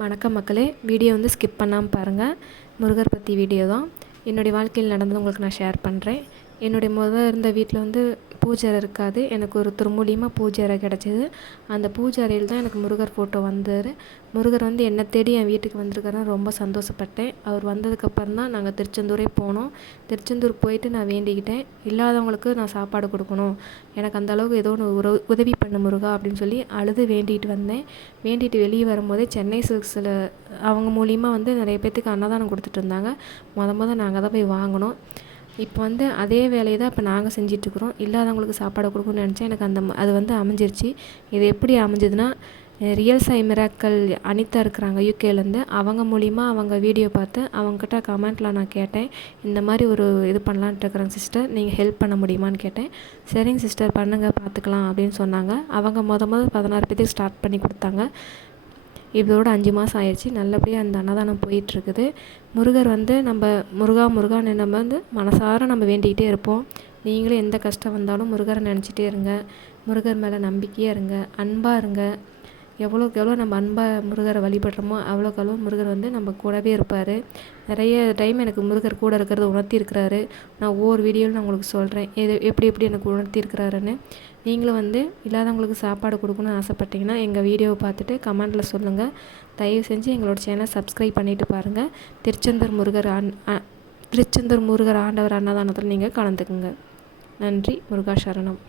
வணக்கம் மக்களே, வீடியோ வந்து ஸ்கிப் பண்ணாமல் பாருங்கள். முருகர் பற்றி வீடியோ தான். என்னுடைய வாழ்க்கையில் நடந்தது உங்களுக்கு நான் ஷேர் பண்ணுறேன். என்னுடைய இருந்த வீட்டில் வந்து பூஜை அறை இருக்காது. எனக்கு ஒருத்தர் மூலியமாக பூஜை அறை கிடச்சிது. அந்த பூஜை அறையில் தான் எனக்கு முருகர் ஃபோட்டோ வந்தார். முருகர் வந்து என்னை தேடி என் வீட்டுக்கு வந்திருக்காருன்னு ரொம்ப சந்தோஷப்பட்டேன். அவர் வந்ததுக்கப்புறம் தான் நாங்கள் திருச்செந்தூரே போனோம். திருச்செந்தூர் போயிட்டு நான் வேண்டிக்கிட்டேன், இல்லாதவங்களுக்கு நான் சாப்பாடு கொடுக்கணும், எனக்கு அந்த அளவுக்கு ஏதோ ஒன்று உதவி பண்ண முருகா அப்படின்னு சொல்லி அழுது வேண்டிகிட்டு வந்தேன். வேண்டிட்டு வெளியே வரும்போதே சென்னை சில்க்ஸில் அவங்க மூலியமாக வந்து நிறைய பேர்த்துக்கு அன்னதானம் கொடுத்துட்டு இருந்தாங்க. நாங்கள் தான் போய் வாங்கினோம். இப்போ வந்து அதே வேலையை தான் இப்போ நாங்கள் செஞ்சிட்ருக்குறோம். இல்லாதவங்களுக்கு சாப்பாடு கொடுக்கணும்னு நினச்சேன். எனக்கு அது வந்து அமைஞ்சிருச்சு. இது எப்படி அமைஞ்சதுன்னா, ரியல் சாய் மிராக்கல் அனிதா இருக்கிறாங்க யூகேலேருந்து. அவங்க மூலிமா அவங்க வீடியோ பார்த்து அவங்கக்கிட்ட கமெண்ட்டில் நான் கேட்டேன், இந்த மாதிரி ஒரு இது பண்ணலான்ட்டு இருக்கிறேங்க சிஸ்டர், நீங்கள் ஹெல்ப் பண்ண முடியுமான்னு கேட்டேன். சரிங்க சிஸ்டர் பண்ணுங்கள், பார்த்துக்கலாம் அப்படின்னு சொன்னாங்க. அவங்க 16 பேருக்கு ஸ்டார்ட் பண்ணி கொடுத்தாங்க. இதோட 5 மாதம் ஆயிடுச்சு. நல்லபடியாக அந்த அன்னதானம் போயிட்டுருக்குது. முருகர் வந்து நம்ம முருகான்னு நம்ம வந்து மனசார நம்ம வேண்டிக்கிட்டே இருப்போம். நீங்களும் எந்த கஷ்டம் வந்தாலும் முருகரை நினச்சிட்டே இருங்க. முருகர் மேலே நம்பிக்கையாக இருங்க, அன்பாக இருங்க. எவ்வளோக்கு எவ்வளோ நம்ம அன்பாக முருகரை வழிபடுறோமோ அவ்வளோக்கு அவ்வளோ முருகர் வந்து நம்ம கூடவே இருப்பார். நிறைய டைம் எனக்கு முருகர் கூட இருக்கிறத உணர்த்தியிருக்கிறாரு. நான் ஒவ்வொரு வீடியோவில் நான் உங்களுக்கு சொல்கிறேன் எப்படி எனக்கு உணர்த்தியிருக்கிறாருன்னு. நீங்களும் வந்து இல்லாதவங்களுக்கு சாப்பாடு கொடுக்கணும்னு ஆசைப்பட்டீங்கன்னா எங்கள் வீடியோவை பார்த்துட்டு கமெண்டில் சொல்லுங்கள். தயவு செஞ்சு எங்களோட சேனல் சப்ஸ்கிரைப் பண்ணிவிட்டு பாருங்கள். திருச்செந்தூர் முருகர் ஆண்டவர் அன்னதானத்தில் நீங்கள் கலந்துக்குங்க. நன்றி. முருகா சரணம்.